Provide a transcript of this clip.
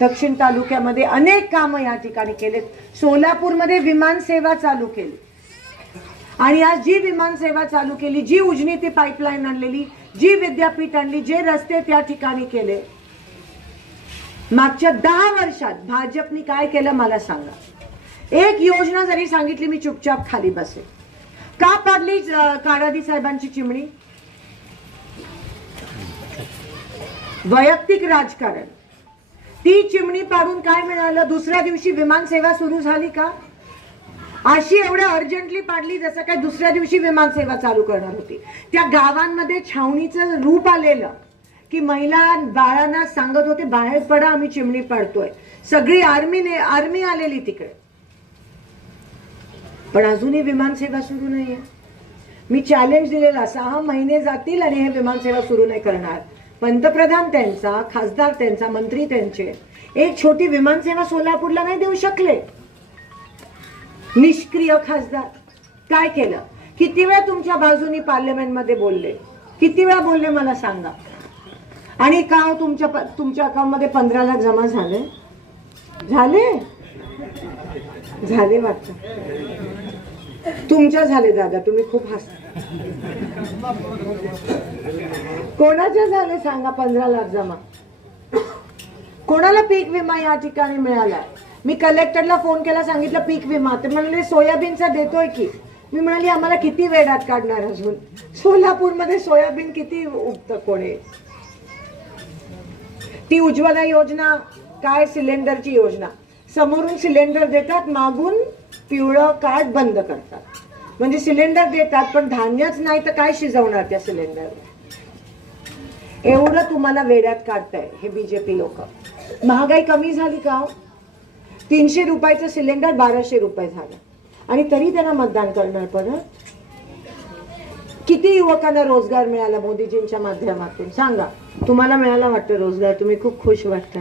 दक्षिण तालुक्यामध्ये अनेक कामं या ठिकाणी केलेत. सोलापूरमध्ये विमान सेवा चालू केली. आणि आज जी विमान सेवा चालू केली जी उजनी ती पाईपलाईन आणलेली जी विद्यापीठ आणली जे रस्ते त्या ठिकाणी केले. मागच्या दहा वर्षात भाजपनी काय केलं मला सांगा. एक योजना जरी सांगितली मी चुपचाप खाली बसेल का पाडली अं, काडादी साहेबांची चिमणी? वैयक्तिक राजकारण. ती चिमणी पाडून काय मिळालं? दुसऱ्या दिवशी विमान सेवा सुरू झाली का? अशी एवढ्या अर्जंटली पाडली जसं काय दुसऱ्या दिवशी विमान सेवा चालू करणार होती. त्या गावांमध्ये छावणीचं रूप आलेलं की महिला बाळांना सांगत होते बाहेर पडा आम्ही चिमणी पाडतोय. सगळी आर्मीने आर्मी आलेली तिकडे. पण अजूनही विमान सेवा सुरू आहे मी चॅलेंज दिलेला सहा महिने जातील आणि हे विमान सेवा सुरू नाही करणार. पंतप्रधान त्यांचा खासदार त्यांचा मंत्री त्यांचे एक छोटी विमान सेवा सोलापूरला नाही देऊ शकले. निष्क्रिय खासदार. काय केलं? किती वेळा तुमच्या बाजूनी पार्लमेंटमध्ये बोलले? किती वेळा बोलले मला सांगा. आणि का हो तुमच्या प- तुमच्या अकाउंटमध्ये पंधरा लाख जमा झाले? झाले? झाले वाटत. तुमच्या झाले दादा. तुम्ही खूप हस कोणाच्या झाले सांगा पंधरा लाख जमा? कोणाला पीक विमा या ठिकाणी मिळाला मी कलेक्टरला फोन केला सांगितलं पीक विमा. ते म्हणाले सोयाबीनचा देतोय की. मी म्हणाली आम्हाला किती वेळात काढणार अजून? सोलापूरमध्ये सोयाबीन किती उगतं कोणी? ती उज्ज्वला योजना काय? सिलेंडरची योजना. समोरून सिलेंडर देतात मागून पिवळं कार्ड बंद करतात. म्हणजे सिलेंडर देतात पण धान्यच नाही तर काय शिजवणार त्या सिलेंडर? एवढं तुम्हाला वेड्यात काढताय हे बीजेपी लोक. महागाई कमी झाली का हो? तीनशे रुपयाचं सिलेंडर बाराशे रुपये झालं. आणि तरी त्यांना मतदान करणार परत किती युवकांना रोजगार मिळाला मोदीजींच्या माध्यमातून? सांगा. तुम्हाला मिळाला वाटतं रोजगार? तुम्ही खूप खुश वाटता.